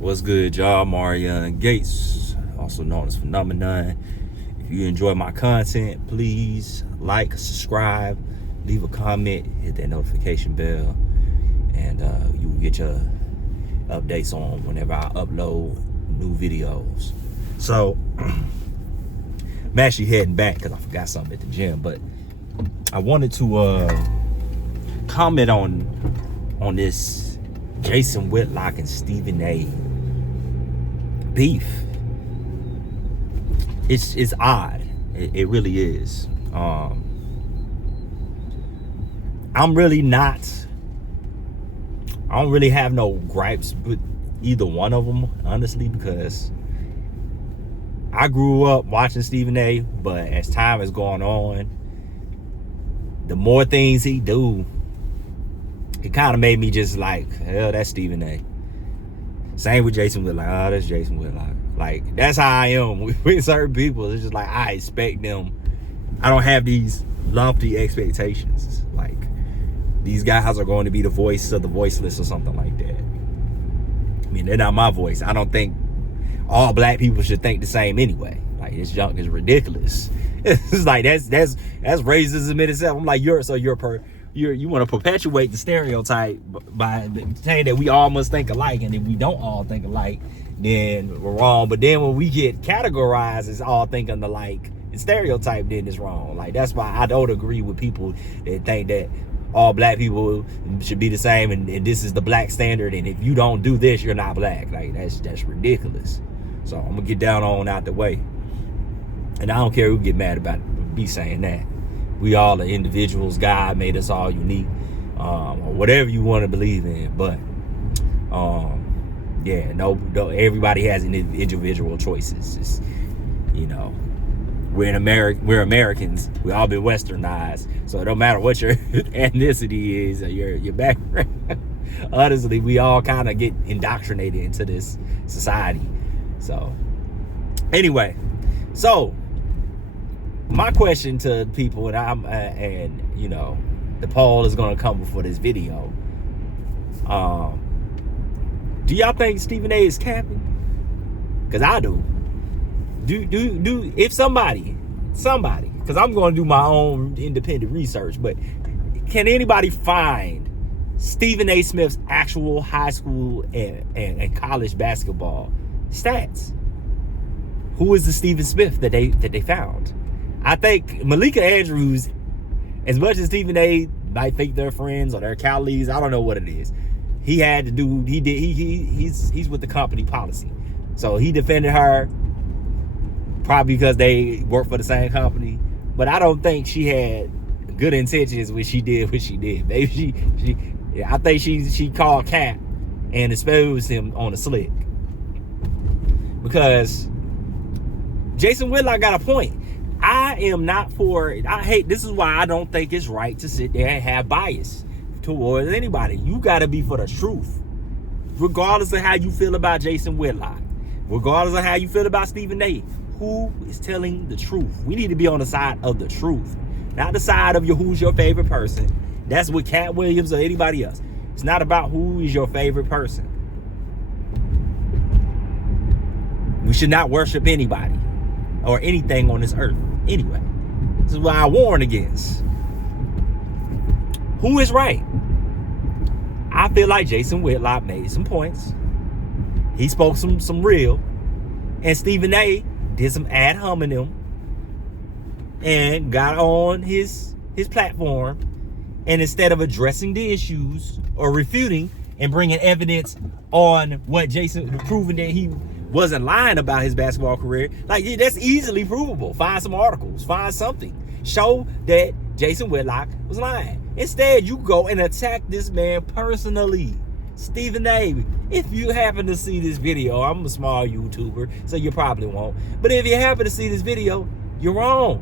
What's good, y'all? Marion Gates, also known as Phenomenon. If you enjoy my content, please like, subscribe, leave a comment, hit that notification bell, and you will get your updates on whenever I upload new videos. So I'm actually heading back because I forgot something at the gym, but I wanted to comment on this Jason Whitlock and Stephen A. beef. It's odd. It really is. I'm really not. I don't really have no gripes with either one of them, honestly, because I grew up watching Stephen A. But as time has gone on, the more things he do, it kind of made me just like, hell, that's Stephen A. Same with Jason Whitlock. Oh, that's Jason Whitlock. Like, that's how I am with certain people. It's just like, I expect them. I don't have these lofty expectations. Like, these guys are going to be the voice of the voiceless or something like that. I mean, they're not my voice. I don't think all black people should think the same anyway. Like, this junk is ridiculous. It's like, that's racism in itself. I'm like, you want to perpetuate the stereotype by saying that we all must think alike, and if we don't all think alike, then we're wrong. But then when we get categorized as all thinking alike and stereotype, then it's wrong. Like, that's why I don't agree with people that think that all black people should be the same, and this is the black standard, and if you don't do this, you're not black. Like, that's ridiculous. So I'm gonna get down on out the way, and I don't care who get mad about me saying that. We all are individuals. God made us all unique, or whatever you want to believe in. But yeah, no, everybody has individual choices. It's, you know, we're Americans. We all been westernized, so it don't matter what your ethnicity is or your background. Honestly, we all kind of get indoctrinated into this society. So anyway, so my question to people, and you know, the poll is going to come before this video. Do y'all think Stephen A is capping? Because I do. Do if somebody, because I'm going to do my own independent research, but can anybody find Stephen A. Smith's actual high school and college basketball stats? Who is the Stephen Smith that they found? I think Malika Andrews, as much as Stephen A. might think they're friends or they're colleagues, I don't know what it is. He's with the company policy. So he defended her, probably because they work for the same company. But I don't think she had good intentions when she did what she did. Maybe I think she called cap and exposed him on the slick. Because Jason Whitlock got a point. I am not for, this is why I don't think it's right to sit there and have bias towards anybody. You got to be for the truth. Regardless of how you feel about Jason Whitlock. Regardless of how you feel about Stephen A. Who is telling the truth? We need to be on the side of the truth. Not the side of who's your favorite person. That's with Cat Williams or anybody else. It's not about who is your favorite person. We should not worship anybody or anything on this earth. Anyway, this is what I warn against. Who is right? I feel like Jason Whitlock made some points. He spoke some real. And Stephen A. did some ad hominem and got on his platform. And instead of addressing the issues or refuting and bringing evidence on what Jason, proving that he wasn't lying about his basketball career, like, that's easily provable. Find some articles, find something, show that Jason Whitlock was lying. Instead, you go and attack this man personally. Stephen A., if you happen to see this video, I'm a small YouTuber, so you probably won't, but if you happen to see this video, you're wrong.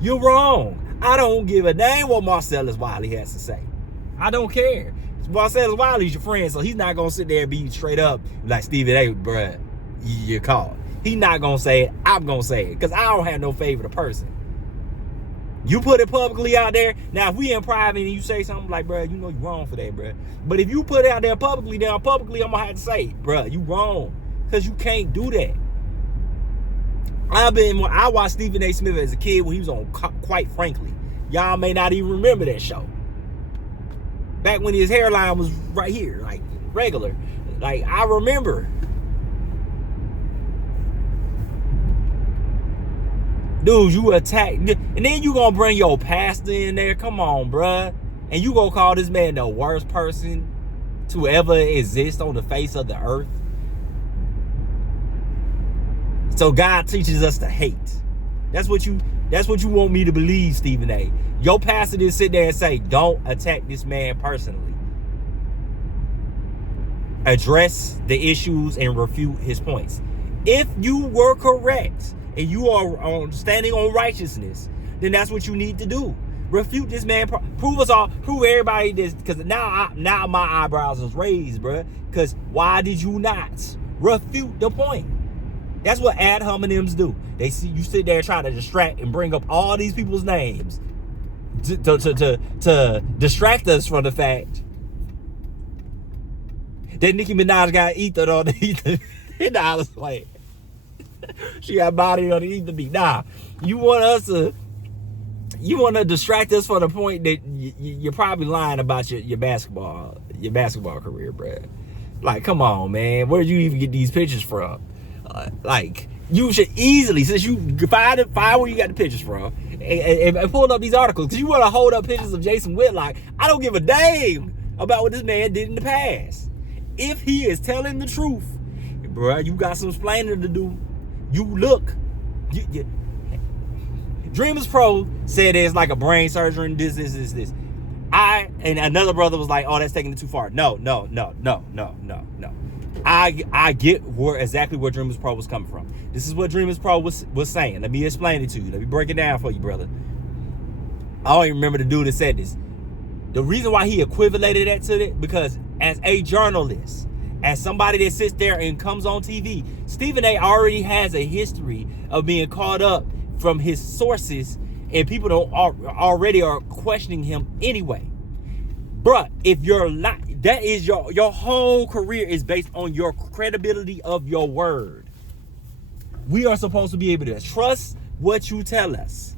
You're wrong. I don't give a damn what Marcellus Wiley has to say. I don't care. Marcellus Wiley's your friend, so he's not gonna sit there and be straight up like, Stephen A., bruh, you're called. He's not gonna say it. I'm gonna say it, because I don't have no favorite person. You put it publicly out there. Now, if we in private and you say something like, bro, you know you wrong for that, bro. But if you put it out there publicly, then publicly I'm going to have to say, bro, you wrong. Because you can't do that. I watched Stephen A. Smith as a kid when he was on Quite Frankly. Y'all may not even remember that show. Back when his hairline was right here, like regular. Like, I remember. Dude, you attack, and then you gonna bring your pastor in there. Come on, bruh. And you gonna call this man the worst person to ever exist on the face of the earth. So God teaches us to hate. That's what you want me to believe, Stephen A. Your pastor didn't sit there and say, don't attack this man personally. Address the issues and refute his points. If you were correct and you are standing on righteousness, then that's what you need to do. Refute this man. Prove everybody this. Because now my eyebrows is raised, bruh. Because why did you not refute the point? That's what ad hominems do. They see you sit there trying to distract and bring up all these people's names to distract us from the fact that Nicki Minaj got ethered on the ether. Nah, I was like, she got bodied on the ether beat. Nah, you want to distract us from the point that you're probably lying about your basketball career, bruh. Like, come on, man. Where did you even get these pictures from? Like, you should easily, since you find where you got the pictures from, and pull up these articles, because you want to hold up pictures of Jason Whitlock. I don't give a damn about what this man did in the past. If he is telling the truth, bruh, you got some explaining to do. You look. Dreamers Pro said it's like a brain surgery and this. And another brother was like, oh, that's taking it too far. No. I get exactly where Dreamers Pro was coming from. This is what Dreamers Pro was saying. Let me explain it to you. Let me break it down for you, brother. I don't even remember the dude that said this. The reason why he equivalated that to it, because as a journalist, as somebody that sits there and comes on TV, Stephen A. already has a history of being caught up from his sources, and people already are questioning him anyway. Bruh, if you're not, that is your whole career is based on your credibility of your word. We are supposed to be able to trust what you tell us.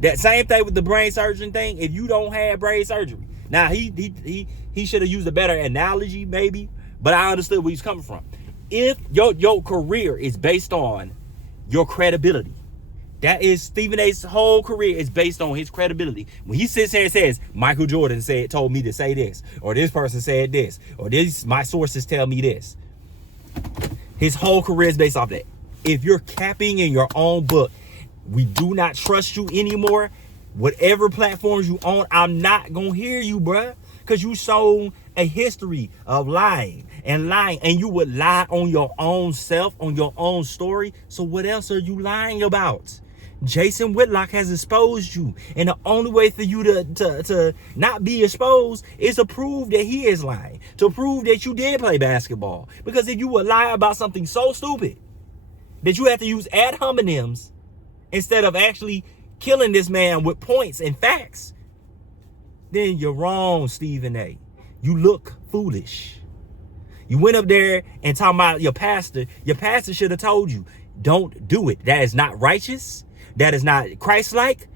That same thing with the brain surgeon thing. If you don't have brain surgery, now he should have used a better analogy maybe, but I understood where he's coming from. If your career is based on your credibility, that is Stephen A.'s whole career is based on his credibility. When he sits here and says, Michael Jordan told me to say this, or this person said this, or my sources tell me this. His whole career is based off that. If you're capping in your own book, we do not trust you anymore. Whatever platforms you own, I'm not going to hear you, bruh. Because you shown a history of lying, and you would lie on your own self, on your own story. So what else are you lying about? Jason Whitlock has exposed you, and the only way for you to not be exposed is to prove that he is lying, to prove that you did play basketball. Because if you would lie about something so stupid that you have to use ad hominems instead of actually killing this man with points and facts, then you're wrong, Stephen A. You look foolish. You went up there and talking about your pastor. Your pastor should have told you, don't do it. That is not righteous. That is not Christ-like.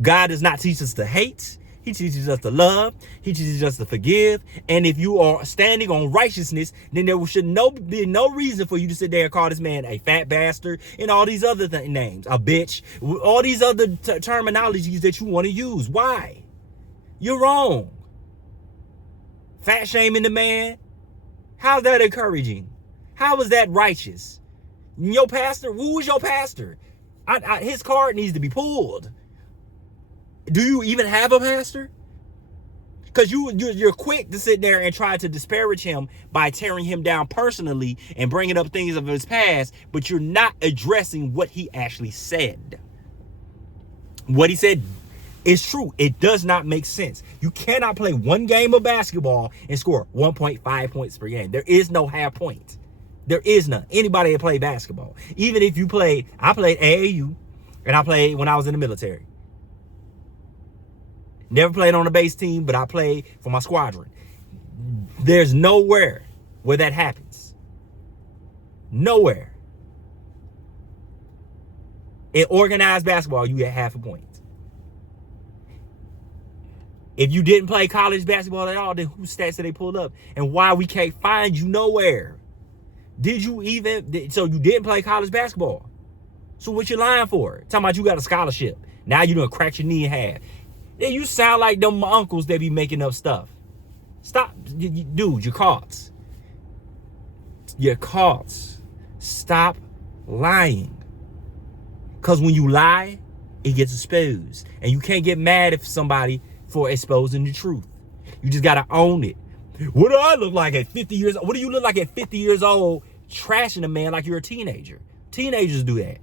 God does not teach us to hate. He teaches us to love. He teaches us to forgive. And if you are standing on righteousness, then there should be no reason for you to sit there and call this man a fat bastard and all these other names, a bitch, all these other terminologies that you want to use. Why? You're wrong. Fat shaming the man. How's that encouraging? How is that righteous? Your pastor, who is your pastor? His card needs to be pulled. Do you even have a pastor? Because you're quick to sit there and try to disparage him by tearing him down personally and bringing up things of his past, but you're not addressing what he actually said. What he said is true. It does not make sense. You cannot play one game of basketball and score 1.5 points per game. There is no half point. There is none. Anybody that play basketball. Even if you I played AAU, And I played when I was in the military. Never played on a base team, but I played for my squadron. There's nowhere where that happens. Nowhere. In organized basketball, you get half a point. If you didn't play college basketball at all, then whose stats did they pull up? And why we can't find you nowhere? Did you even, so you didn't play college basketball. So what you lying for? Talking about you got a scholarship. Now you done crack your knee in half. Then you sound like them uncles that be making up stuff. Stop, dude, you're caught. You're caught. Stop lying. Because when you lie, it gets exposed. And you can't get mad at somebody for exposing the truth. You just got to own it. What do I look like at 50 years old? What do you look like at 50 years old trashing a man like you're a teenager? Teenagers do that.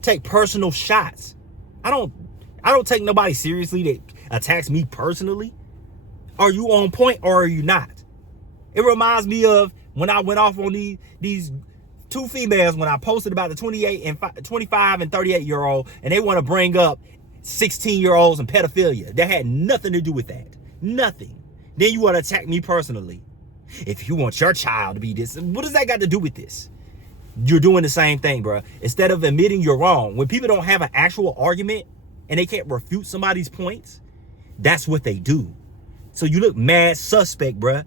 Take personal shots. I don't take nobody seriously that attacks me personally. Are you on point or are you not? It reminds me of when I went off on these two females when I posted about the 25 and 38-year-old, and they want to bring up 16-year-olds and pedophilia. That had nothing to do with that. Nothing. Then you want to attack me personally. If you want your child to be this, what does that got to do with this? You're doing the same thing, bro. Instead of admitting you're wrong, when people don't have an actual argument and they can't refute somebody's points, that's what they do. So you look mad suspect, bro.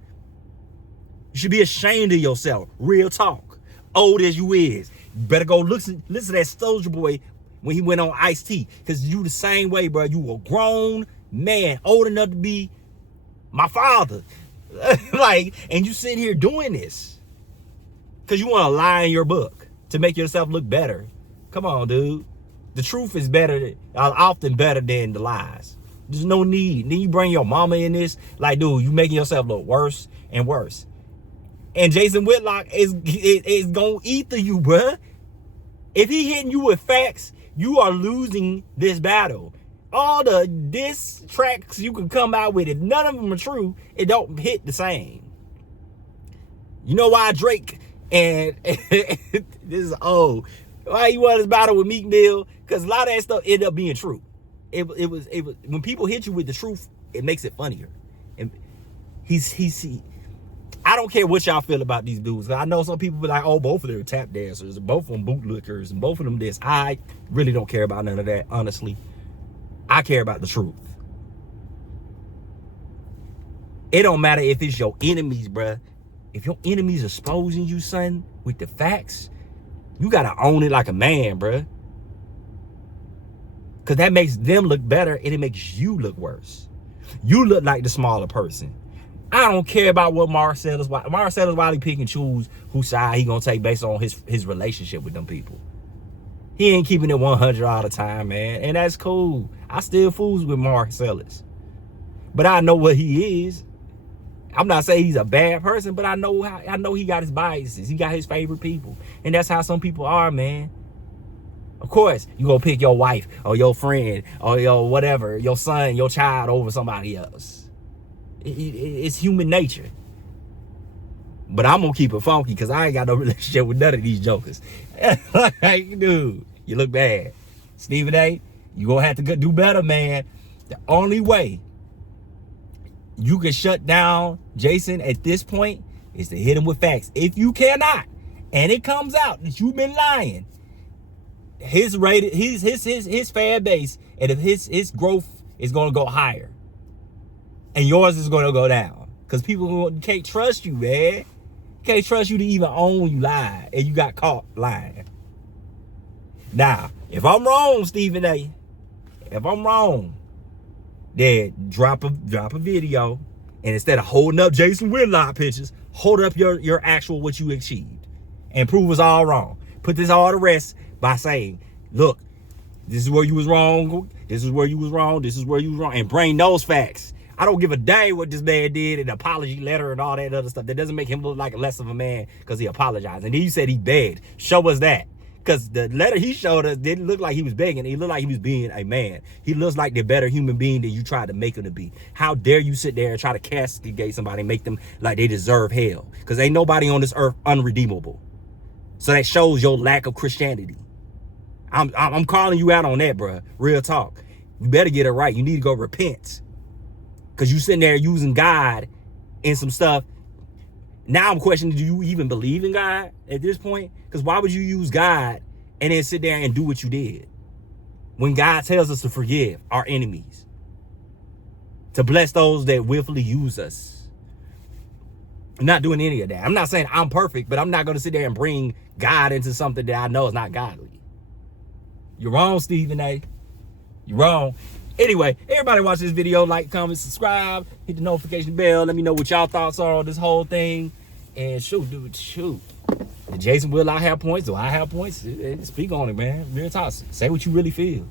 You should be ashamed of yourself. Real talk. Old as you is. You better go listen to that Soulja Boy when he went on Ice-T. Because you the same way, bro. You a grown man, old enough to be my father. Like, and you sitting here doing this because you want to lie in your book to make yourself look better. Come on, dude. The truth is better, often better than the lies. There's no need. Then you bring your mama in this. Like, dude, you making yourself look worse and worse. And Jason Whitlock is going to ether you, bruh. If he hitting you with facts, you are losing this battle. All the diss tracks you can come out with, if none of them are true, it don't hit the same. You know why Drake and this is old. Why he won his battle with Meek Mill? Because a lot of that stuff ended up being true. It was when people hit you with the truth, it makes it funnier. And I don't care what y'all feel about these dudes. I know some people be like, oh, both of them are tap dancers, both of them bootlickers, and both of them this. I really don't care about none of that, honestly. I care about the truth. It don't matter if it's your enemies, bruh. If your enemies exposing you, son, with the facts, you gotta own it like a man, bruh. Because that makes them look better and it makes you look worse. You look like the smaller person. I don't care about what Marcellus Wiley pick and choose whose side he gonna take based on his relationship with them people. He ain't keeping it 100 all the time, man. And that's cool. I still fools with Marcellus. But I know what he is. I'm not saying he's a bad person, but I know he got his biases. He got his favorite people. And that's how some people are, man. Of course, you gonna pick your wife or your friend or your whatever, your son, your child over somebody else. It's human nature. But I'm gonna keep it funky because I ain't got no relationship with none of these jokers. Like, dude, you look bad. Stephen A., you gonna have to do better, man. The only way you can shut down Jason at this point is to hit him with facts. If you cannot, and it comes out that you've been lying, his fan base and if his growth is gonna go higher, and yours is gonna go down because people can't trust you, man. Can't trust you to even own when you lied and you got caught lying. Now, if I'm wrong, Stephen A., if I'm wrong, then drop a video, and instead of holding up Jason Whitlock pictures, hold up your actual what you achieved and prove us all wrong. Put this all to rest by saying, look, this is where you was wrong, this is where you was wrong, this is where you was wrong, and bring those facts. I don't give a damn what this man did, an apology letter and all that other stuff. That doesn't make him look like less of a man because he apologized. And then you said he begged. Show us that. Because the letter he showed us didn't look like he was begging. He looked like he was being a man. He looks like the better human being than you tried to make him to be. How dare you sit there and try to castigate somebody and make them like they deserve hell? Because ain't nobody on this earth unredeemable. So that shows your lack of Christianity. I'm calling you out on that, bro. Real talk. You better get it right. You need to go repent. Because you sitting there using God in some stuff. Now I'm questioning, do you even believe in God at this point? Because why would you use God and then sit there and do what you did? When God tells us to forgive our enemies, to bless those that willfully use us. I'm not doing any of that. I'm not saying I'm perfect, but I'm not going to sit there and bring God into something that I know is not godly. You're wrong, Stephen A. You're wrong. Anyway, everybody watch this video, like, comment, subscribe, hit the notification bell. Let me know what y'all thoughts are on this whole thing. And shoot, dude, shoot. Jason, will I have points? Do I have points? Speak on it, man. Real talk. Say what you really feel.